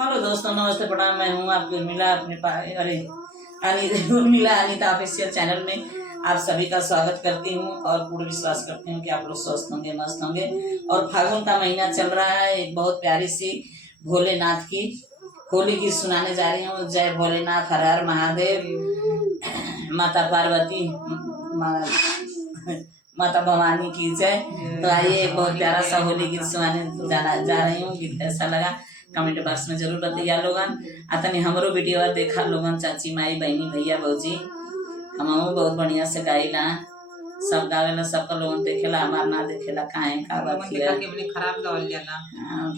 Hello दोस्तों, नमस्ते प्रणाम। मैं हूँ आपकी उर्मिला उर्मिला अनीता ऑफिशियल चैनल में आप सभी का स्वागत करती हूँ और पूर्ण विश्वास करती हूँ कि आप लोग स्वस्थ होंगे, मस्त होंगे। और फागुन का महीना चल रहा है। एक बहुत प्यारी सी भोलेनाथ की होली गीत सुनाने जा रही हूँ। जय भोलेनाथ, हर हर महादेव, माता पार्वती, माता भवानी की जय। तो आइए एक बहुत प्यारा सा होली गीत सुनाने जा रही हूँ। गीत कैसा लगा कमेंट बॉक्स में जरूर बताइए लोगन। तनी हमरो वीडियो देखा लोगन, चाची माई बहनी भैया भौजी, हम बहुत बढ़िया से गाइला। सब गावेला, सबका लोगन देखेला, हमार ना देखेला काहे का बात है। खराब गावल जाला।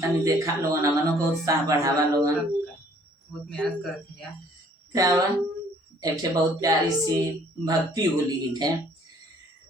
तनी देखा लोगन, हमनो को उत्साह बढ़ावा लोगन। बहुत मेहनत करती है। क्या एक बहुत प्यारी सी भक्ति होली गीत है।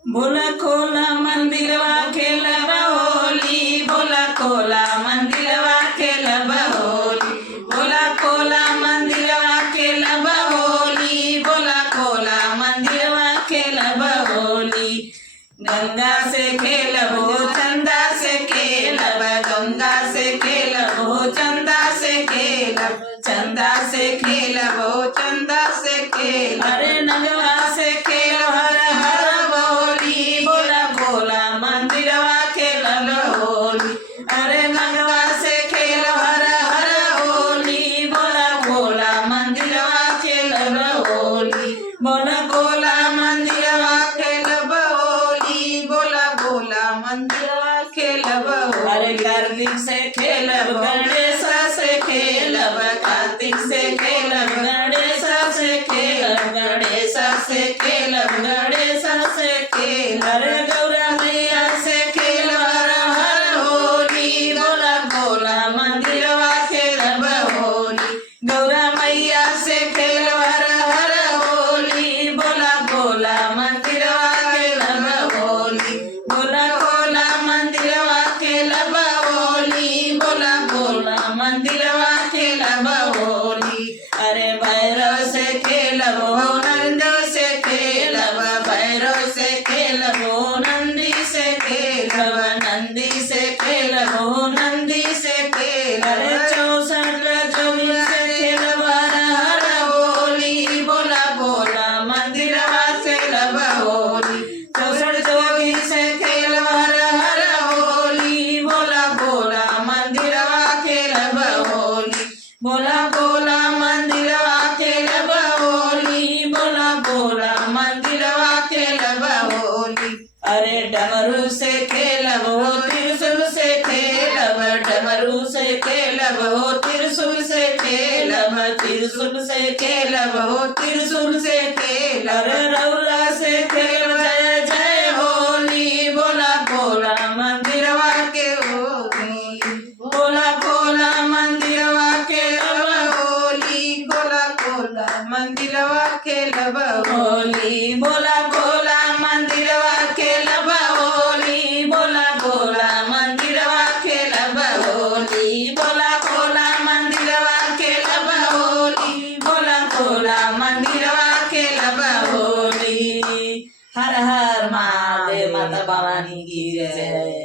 बोला खोला मंदिरवा खेला होली, बोला खोला मंदिरवा खेला होली, बोला खोला मंदिरवा खेला होली, बोला खोला मंदिरवा खेला होली। गंगा से खेलबो चंदा से खेलब, गंगा से खेलबो चंदा से खेलब, चंदा से खेलबो चंदा से खेलब। अरे नगवा से खेल हर हर बोली, बोला बोला मंदिरवा खेलब होली। अरे नगवा से खेल हर हर होली, बोला बोला मंदिरवा खेलब होली, बोला बोला मंदिरवा खेलब होली, बोला बोला मंदिरवा खेलब। अरे कार्तिक से खेलब, गणेश से खेलब, कार्तिक से खेलब, गणेश से खेलब, गणेश से खेलब, गणेश से खेलब। अरे गौरा मैया से खेलब हर हर होली, बोला बोला मंदिरवा खेलब होली, गौरा मैया से खेलब हर हर होली, बोला बोला मंदिरवा खेलब होली, बोला बोला मंदिरवा खेलब होली, बोला बोला मंदिरवा खेलब होली। अरे भैरव से खेलब हो, नंद से खेलब, भैरव से खेलब हो, नंदी से खेलब, नंदी से खेलब हो, नंदी से खेलब। अरे 64 जोगी से खेलब हर हर होली, बोला बोला मंदिरवा खेलब होली, 64 जोगी से खेलब हर हर होली, बोला बोला मंदिरवा खेलब होली, बोला बोला मंदिरवा खेलब होली, बोला बोला मंदिरवा खेलब होली। अरे डमरू से खेलब हो, त्रिशूल से खेलब, डमरू से खेलब हो, त्रिशूल से खेलब, त्रिशूल से खेलब हो, त्रिशूल से खेलब। अरे रौला से खेलब जय जय होली, बोला बोला मंदिरवा के होली, बोला बोला मंदिरवा खेलब होली, बोला बोला मंदिरवा खेलब होली, बोला बोला मंदिरवा खेलब होली, बोला बोला मंदिरवा खेलब होली, बोला बोला मंदिरवा खेलब होली, बोला बोला मंदिरवा खेलब होली। हर हर महादेव, माता भवानी की जय।